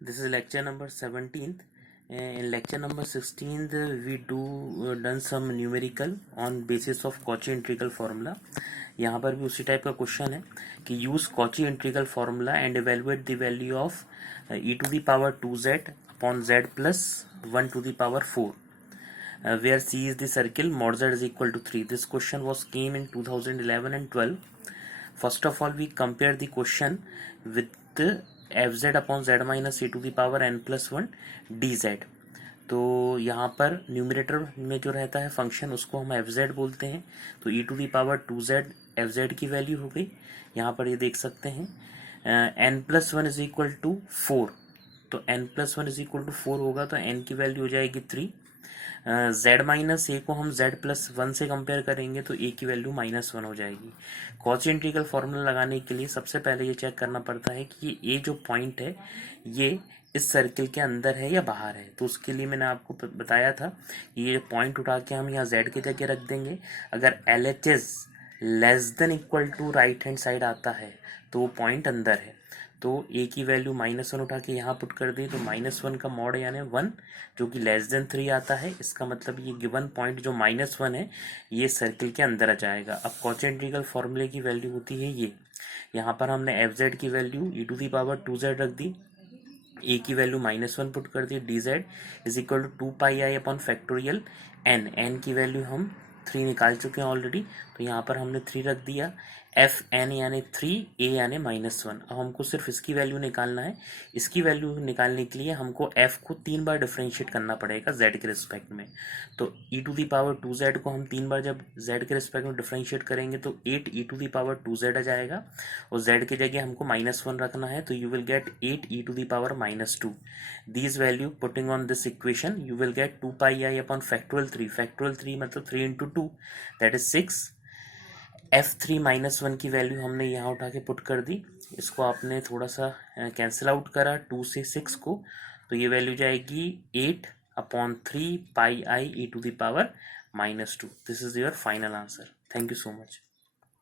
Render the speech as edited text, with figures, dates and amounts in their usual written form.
This is lecture number 17th. In lecture number 16th, we done some numerical on basis of Cauchy integral formula. यहाँ पर भी उसी type का question है कि use Cauchy integral formula and evaluate the value of e to the power 2z upon z plus 1 to the power 4. Where C is the circle, mod z is equal to 3. This question was came in 2011 and 12. First of all, we compare the question with the fz upon z minus a to the power n plus one dz. तो यहाँ पर numerator में जो रहता है function उसको हम fz बोलते हैं. तो e to the power 2z fz की वैल्यू हो गई. यहाँ पर ये देख सकते हैं n plus one is equal to 4. तो n plus one is equal to 4 होगा तो n की वैल्यू हो जाएगी 3. z माइनस ए को हम z प्लस वन से कंपेयर करेंगे तो a की वैल्यू -1 हो जाएगी. कॉची इंटीग्रल फॉर्मूला लगाने के लिए सबसे पहले ये चेक करना पड़ता है कि ये a जो पॉइंट है ये इस सर्किल के अंदर है या बाहर है. तो उसके लिए मैंने आपको बताया था कि ये पॉइंट उठा के हम यहाँ z की जगह रख देंगे. अगर LHS less than equal to right hand side आता है तो वो पॉइंट अंदर है. तो a की वैल्यू -1 उठा के यहाँ पुट कर दी तो -1 का मॉड यानी 1 जो कि लेस देन 3 आता है. इसका मतलब ये गिवन पॉइंट जो -1 है ये सर्किल के अंदर आ जाएगा. अब कॉची इंटीग्रल फॉर्मूले की वैल्यू होती है ये. यहाँ पर हमने fz की value e to the power 2z रख दी, a की वैल्यू -1 पुट कर दी, dz is equal to 2 upon factorial n की वैल्यू हम 3 निकाल चुके हैं ऑलरेडी. तो यहाँ पर हमने 3 रख दिया. एफ एन यानी 3, ए यानी -1. अब हमको सिर्फ इसकी वैल्यू निकालना है. इसकी वैल्यू निकालने के लिए हमको एफ को 3 बार डिफ्रेंशिएट करना पड़ेगा जेड के रिस्पेक्ट में. तो ई टू दी पावर 2z को हम 3 बार जब जेड के रिस्पेक्ट में डिफ्रेंशिएट करेंगे तो 8 e to the power 2z आ जाएगा. और जेड की जगह हमको -1 रखना है तो you will get 8 e to the power -2. These value putting on this equation you will get 2 upon factorial 3. Factorial 3 मतलब 3 इंटू 2 दैट इज 6. f3 -1 की वैल्यू हमने यहाँ उठा के पुट कर दी. इसको आपने थोड़ा सा कैंसिल आउट करा 2 से 6 को तो ये वैल्यू जाएगी 8 upon 3 pi I e to the power -2. This is your final answer. Thank you so much.